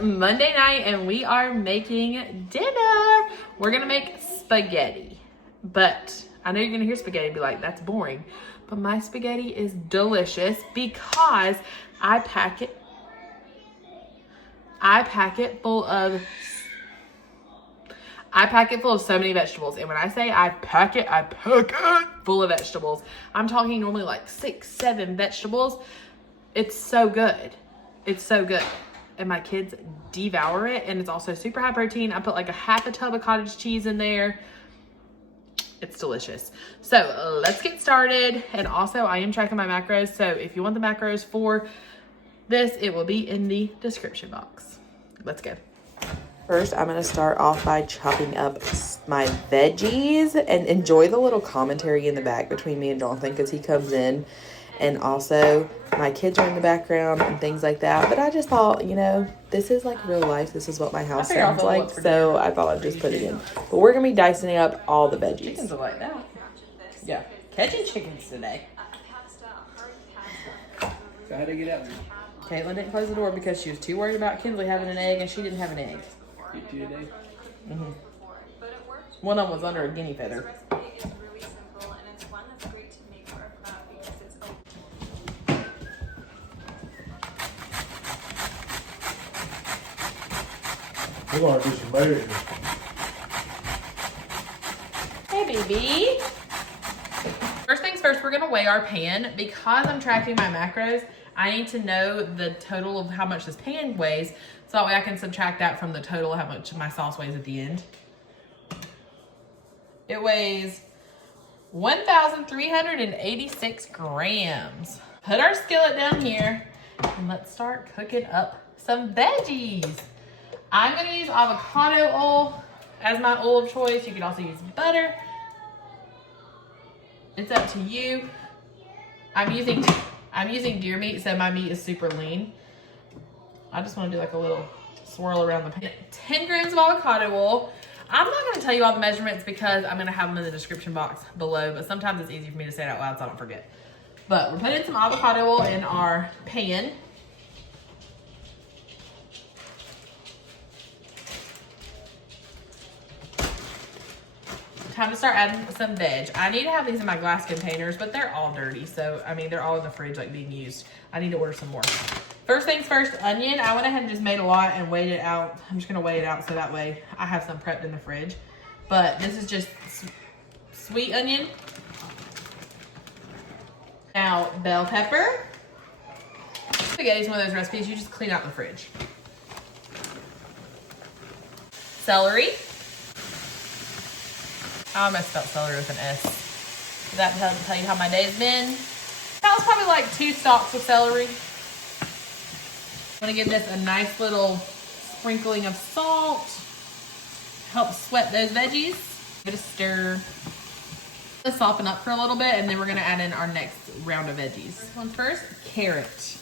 Monday night and we are making dinner. We're gonna make spaghetti, but I know you're gonna hear spaghetti and be like, that's boring. But my spaghetti is delicious because I pack it full of so many vegetables. And when I say I pack it full of vegetables. I'm talking normally like 6, 7 vegetables. It's so good. It's so good. And my kids devour it. And it's also super high protein. I put like a half a tub of cottage cheese in there. It's delicious. So let's get started. And also I am tracking my macros. So if you want the macros for this, it will be in the description box. Let's go. First, I'm gonna start off by chopping up my veggies and enjoy the little commentary in the back between me and Jonathan because he comes in, and also my kids are in the background and things like that. But I just thought, you know, this is like real life. This is what my house sounds like. So I thought I'd just put it in. But we're gonna be dicing up all the veggies. Chickens are like that. Yeah, catching chickens today. So how'd they get out? Caitlin didn't close the door because she was too worried about Kinsley having an egg, and she didn't have an egg. Get you today? Mm-hmm. One of them was under a guinea feather. We're gonna do some berries. Hey, baby. First things first, we're gonna weigh our pan. Because I'm tracking my macros, I need to know the total of how much this pan weighs, so that way I can subtract that from the total of how much my sauce weighs at the end. It weighs 1,386 grams. Put our skillet down here and let's start cooking up some veggies. I'm gonna use avocado oil as my oil of choice. You can also use butter. It's up to you. I'm using deer meat, so my meat is super lean. I just want to do like a little swirl around the pan. 10 grams of avocado oil. I'm not going to tell you all the measurements because I'm going to have them in the description box below, but sometimes it's easy for me to say it out loud so I don't forget. But we're putting some avocado oil in our pan. Time to start adding some veg. I need to have these in my glass containers, but they're all dirty. So, I mean, they're all in the fridge like being used. I need to order some more. First things first, onion. I went ahead and just made a lot and weighed it out. I'm just gonna weigh it out so that way I have some prepped in the fridge. But this is just sweet onion. Now, bell pepper. Spaghetti is one of those recipes you just clean out in the fridge. Celery. I almost spelled celery with an S. Does that tell you how my day's been? That was probably like 2 stalks of celery. I'm gonna give this a nice little sprinkling of salt. Help sweat those veggies. Give it a stir. Let's soften up for a little bit, and then we're gonna add in our next round of veggies. This one first, carrot.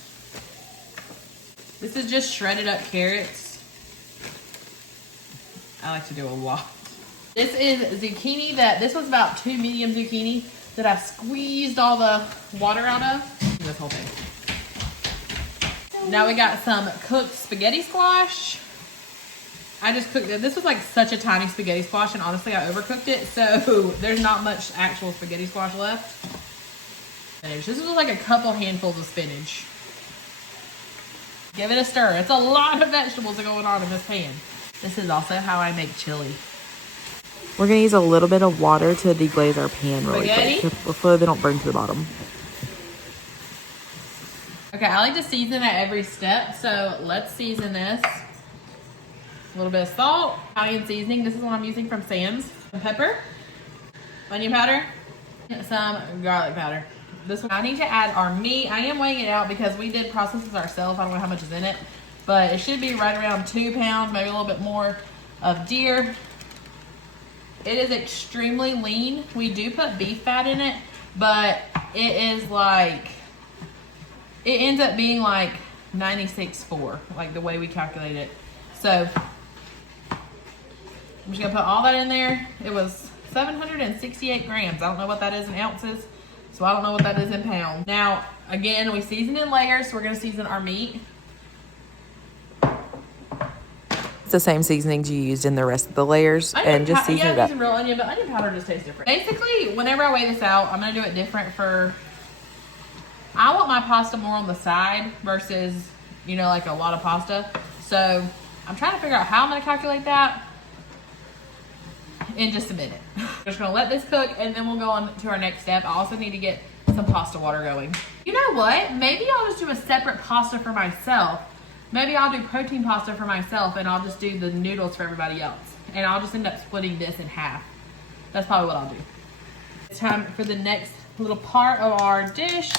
This is just shredded up carrots. I like to do a lot. This is zucchini this was about 2 medium zucchini that I squeezed all the water out of. This whole thing. Now we got some cooked spaghetti squash. I just cooked it. This was like such a tiny spaghetti squash, and honestly I overcooked it, so there's not much actual spaghetti squash left. This was like a couple handfuls of spinach. Give it a stir. It's a lot of vegetables going on in this pan. This is also how I make chili. We're going to use a little bit of water to deglaze our pan really Spaghetti? quick so they don't burn to the bottom. Okay, I like to season at every step, so let's season this. A little bit of salt, Italian seasoning. This is what I'm using from Sam's. Some pepper, onion powder, some garlic powder. This one, I need to add our meat. I am weighing it out because we did process this ourselves. I don't know how much is in it, but it should be right around 2 pounds, maybe a little bit more of deer. It is extremely lean. We do put beef fat in it, but it is like, it ends up being like 96.4, like the way we calculate it. So I'm just gonna put all that in there. It was 768 grams. I don't know what that is in ounces, so I don't know what that is in pounds. Now, again, we season in layers, so we're gonna season our meat. It's the same seasonings you used in the rest of the layers and just season it up. Yeah, real onion, but onion powder just tastes different. Basically, whenever I weigh this out, I'm gonna do it different for, I want my pasta more on the side versus, you know, like a lot of pasta. So I'm trying to figure out how I'm gonna calculate that in just a minute. I'm just gonna let this cook and then we'll go on to our next step. I also need to get some pasta water going. You know what? Maybe I'll just do a separate pasta for myself. Maybe I'll do protein pasta for myself and I'll just do the noodles for everybody else. And I'll just end up splitting this in half. That's probably what I'll do. It's time for the next little part of our dish.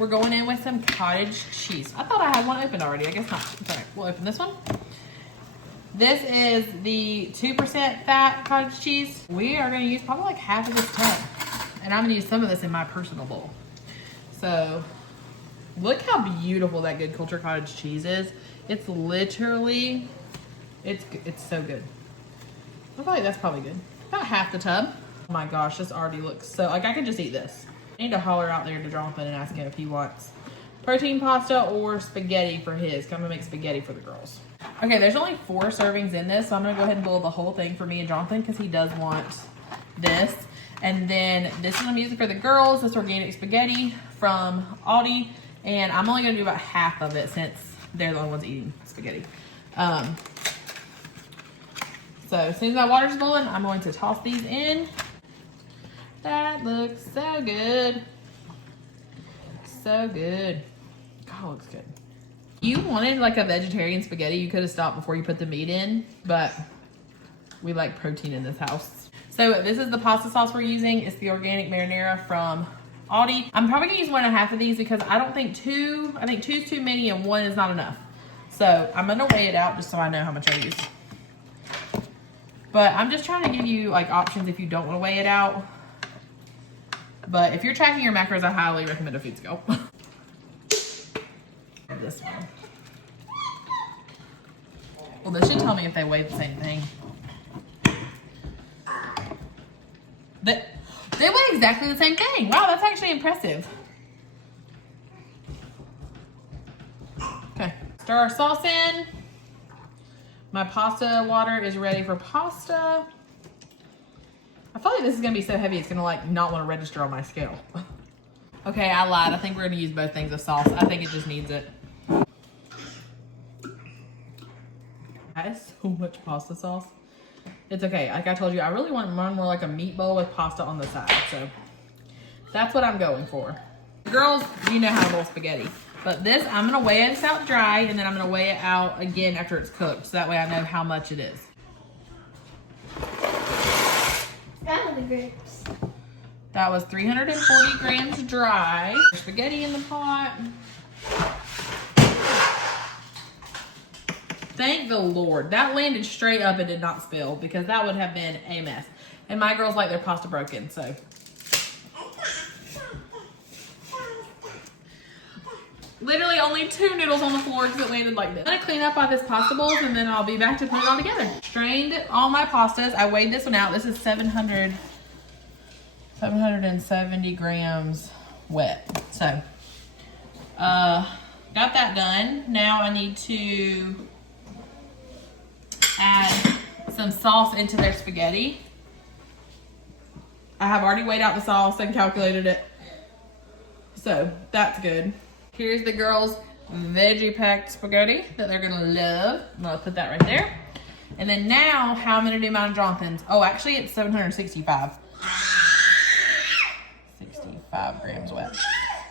We're going in with some cottage cheese. I thought I had one opened already. I guess not. It's all right. We'll open this one. This is the 2% fat cottage cheese. We are going to use probably like half of this tub. And I'm going to use some of this in my personal bowl. So look how beautiful that Good Culture cottage cheese is. It's literally, it's so good. I feel like that's probably good. About half the tub. Oh my gosh, this already looks so, like I could just eat this. I need to holler out there to Jonathan and ask him if he wants protein pasta or spaghetti for his. I'm gonna make spaghetti for the girls. Okay, there's only 4 servings in this, so I'm gonna go ahead and boil the whole thing for me and Jonathan because he does want this. And then this is gonna be used for the girls, this organic spaghetti from Aldi. And I'm only gonna do about half of it since they're the only ones eating spaghetti. So as soon as my water's boiling, I'm going to toss these in. That looks so good. So good. God, it looks good. You wanted like a vegetarian spaghetti, you could have stopped before you put the meat in, but we like protein in this house. So this is the pasta sauce we're using. It's the organic marinara from Aldi. I'm probably gonna use 1.5 of these because I think 2 is too many and 1 is not enough. So I'm gonna weigh it out just so I know how much I use. But I'm just trying to give you like options if you don't want to weigh it out. But if you're tracking your macros, I highly recommend a food scale. This one. Well, this should tell me if they weigh the same thing. They weigh exactly the same thing. Wow, that's actually impressive. Okay, stir our sauce in. My pasta water is ready for pasta. I feel like this is gonna be so heavy, it's gonna like not wanna register on my scale. Okay, I lied. I think we're gonna use both things of sauce. I think it just needs it. That is so much pasta sauce. It's okay. Like I told you, I really want mine more like a meatball with pasta on the side. So that's what I'm going for. Girls, you know how to roll spaghetti. But this, I'm gonna weigh it out dry and then I'm gonna weigh it out again after it's cooked. So that way I know how much it is. That was 340 grams dry. Spaghetti in the pot. Thank the Lord. That landed straight up and did not spill because that would have been a mess. And my girls like their pasta broken, so. Literally only 2 noodles on the floor because it landed like this. I'm gonna clean up all this pasta bowls and then I'll be back to put it all together. Strained all my pastas. I weighed this one out. This is 770 grams wet. So, got that done. Now I need to add some sauce into their spaghetti. I have already weighed out the sauce and calculated it. So that's good. Here's the girls' veggie packed spaghetti that they're gonna love. I'm gonna put that right there. And then now, how I'm gonna do mine and Jonathan's. Oh, actually it's 765. 65 grams wet.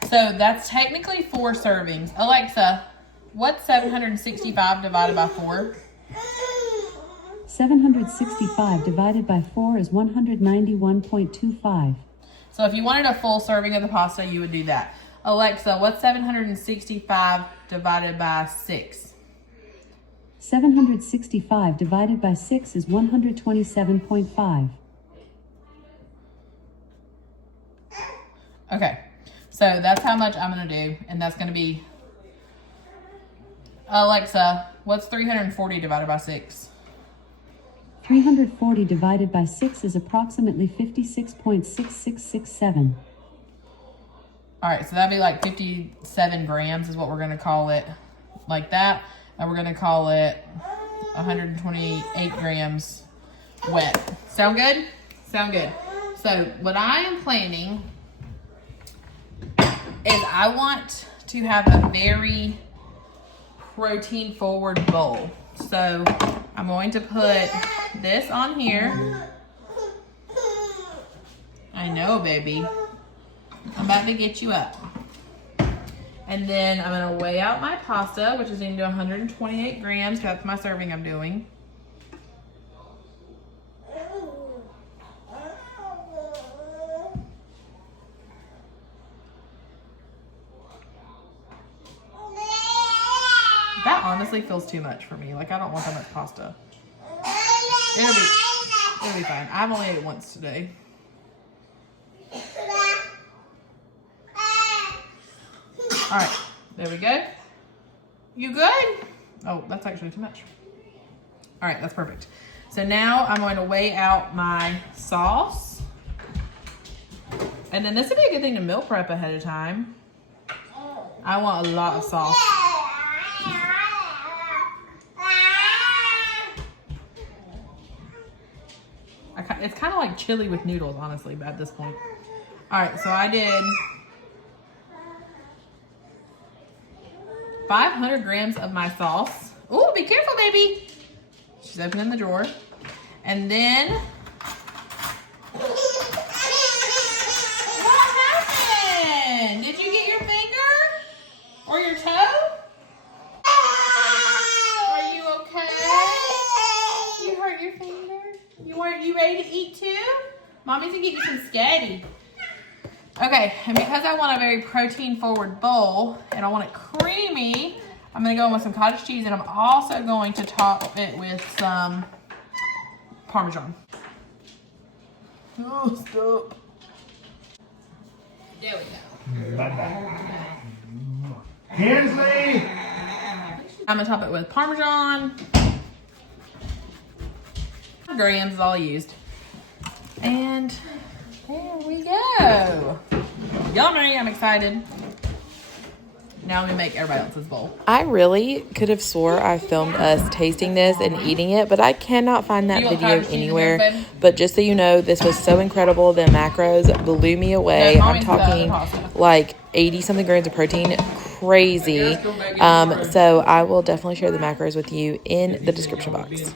So that's technically 4 servings. Alexa, what's 765 divided by 4? 765 divided by 4 is 191.25. So if you wanted a full serving of the pasta, you would do that. Alexa, what's 765 divided by 6? 765 divided by 6 is 127.5. Okay, so that's how much I'm gonna do, and that's gonna be, Alexa, what's 340 divided by 6? 340 divided by 6 is approximately 56.6667. All right, so that'd be like 57 grams is what we're gonna call it, like that. And we're gonna call it 128 grams wet. Sound good? Sound good. So what I am planning is I want to have a very protein forward bowl. So I'm going to put this on here. I know, baby. I'm about to get you up. And then I'm gonna weigh out my pasta, which is into 128 grams. That's my serving I'm doing. That honestly feels too much for me. Like, I don't want that much pasta. It'll be fine. I've only ate it once today. All right, there we go. You good? Oh, that's actually too much. All right, that's perfect. So now I'm going to weigh out my sauce. And then this would be a good thing to meal prep ahead of time. I want a lot of sauce. It's kind of like chili with noodles, honestly, at this point. All right, so I did 500 grams of my sauce. Ooh, be careful, baby. She's opening the drawer. And then, what happened? Did you get your finger? Or your toe? Are you okay? You hurt your finger? You ready to eat too? Mommy's gonna get you some spaghetti. Okay, and because I want a very protein forward bowl and I want it creamy, I'm gonna go in with some cottage cheese and I'm also going to top it with some Parmesan. Oh, stop. There we go. Hensley! I'm gonna top it with Parmesan. Grams is all I used. And there we go. Yummy, I'm excited. Now I'm gonna make everybody else's bowl. I really could have swore I filmed us tasting this and eating it, but I cannot find that You want video cottage cheese in anywhere. yours, babe? But just so you know, this was so incredible. The macros blew me away. Yeah, I'm mommy's talking pasta. like 80 something grams of protein. Crazy. So I will definitely share the macros with you in the description box.